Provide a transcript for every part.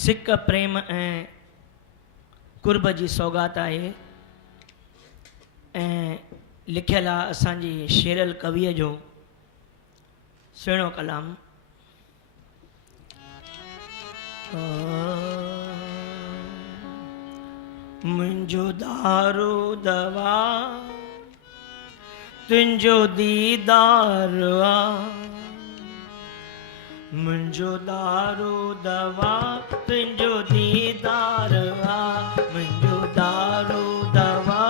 सिक प्रेम ऐं कुर्ब जी सौगात आहे ऐं लिखियल आहे असांजी शेरल कवीअ जो सुहिणो कलाम। मुंहिंजो दारू दवा तुंहिंजो दीदार आहे, मुंहिंजो दारू दवा तुंहिंजो दीदार आहे, मुंहिंजो दारू दवा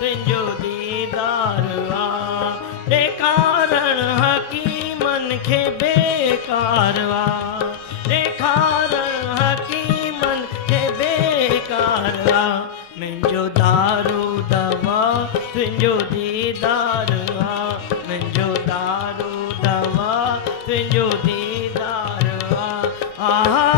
तुंहिंजो दीदार आहे। ॾेखारण हकीमन खे बेकार आहे, ॾेखारण हकीमन खे बेकार आहे। मुंहिंजो दारू दवा तुंहिंजो दीदार आहे, मुंहिंजो दारू दवा तुंहिंजो दीदार आहे।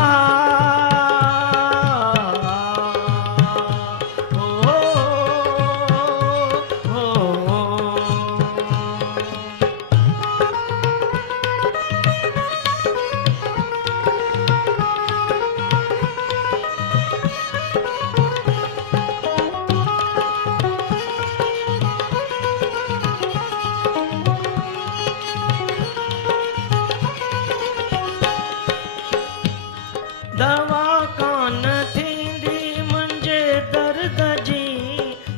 दवा कान थींदी मुंहिंजे दर्द जी,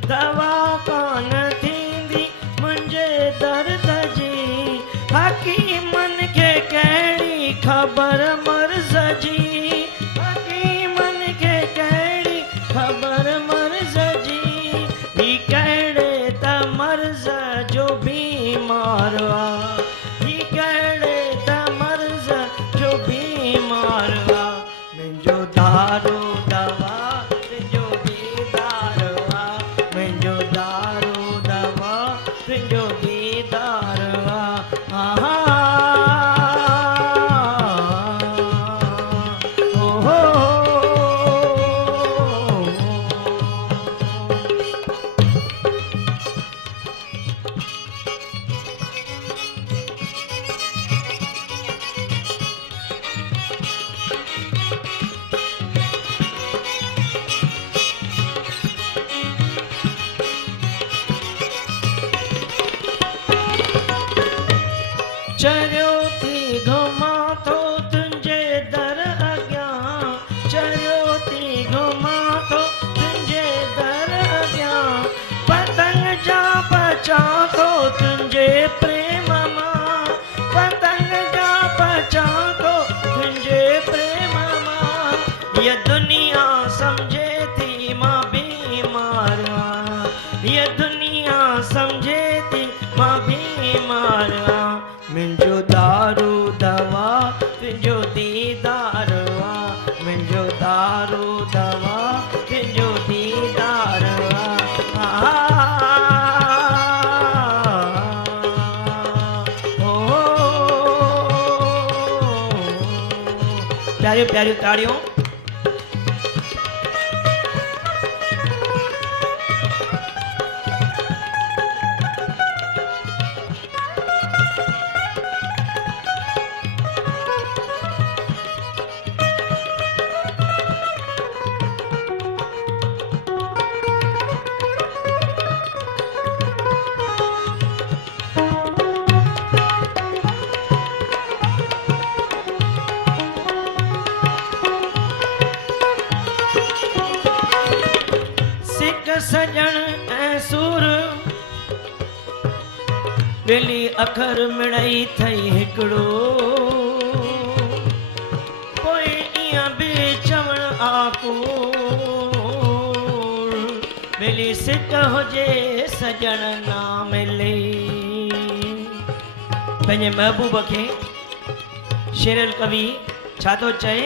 दवा कान थींदी मुंहिंजे दर्द जी, हकीमन खे कहिड़ी ख़बर मर्ज़ जी, हकीमन खे कहिड़ी ख़बर मर्ज़ जी। ही कहिड़े त मर्ज़ जो बीमार आहे, ही कहिड़े त मर्ज़ जो बीमार आहे। मुंहिंजो दारू दवा तुंहिंजो दीदार आहे, मुंहिंजो दारू दवा तुंहिंजो दीदार आहे। चरियो थी घुमा थो तुंहिंजे दर अॻियां, चरियो थी घुमा थो तुंहिंजे दर अॻियां, पतंग जा बचा थो तुंहिंजे प्रेम मां, पतंग जा बचा थो तुंहिंजे प्रेम मां। हीअ दुनिया सम्झे थी मां बीमार आहियां, हीअ दुनिया सम्झे थी मां बीमार आहियां। मुंहिंजो दारू दवा तुंहिंजो दीदार आहे, मुंहिंजो दारू दवा तुंहिंजो दीदार आहे। प्यारियों प्यारियों ताड़ियों। सजण ऐं सुर ॿिली अखर मिड़ई थई हिकिड़ो, पोइ ईअं बि चवण आकूड़, ॿिली सिक हुजे सजण ना मिले। पंहिंजे महबूब खे शेरल कवि छा थो चए?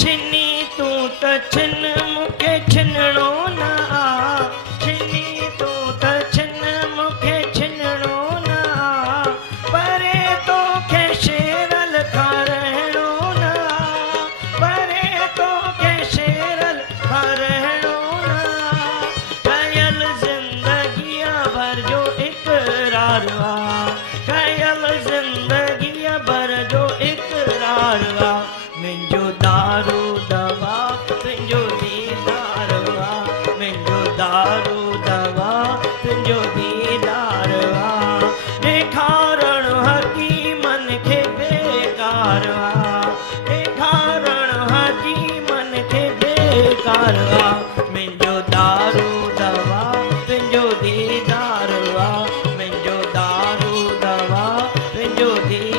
छिनी तूं त छिन मूंखे छिनणो न आ, छिनी तूं त छिन मूंखे छिनणो न आ, परे तोखे शेरल खां रहणो न आ, परे तोखे शेरल खां रहणो न आ। कयल ज़िंदगीअ भर जो इक़रार आ, कयल ज़िंदगीअ भर जो इक़रार आ। मुंहिंजो दारू ज्योति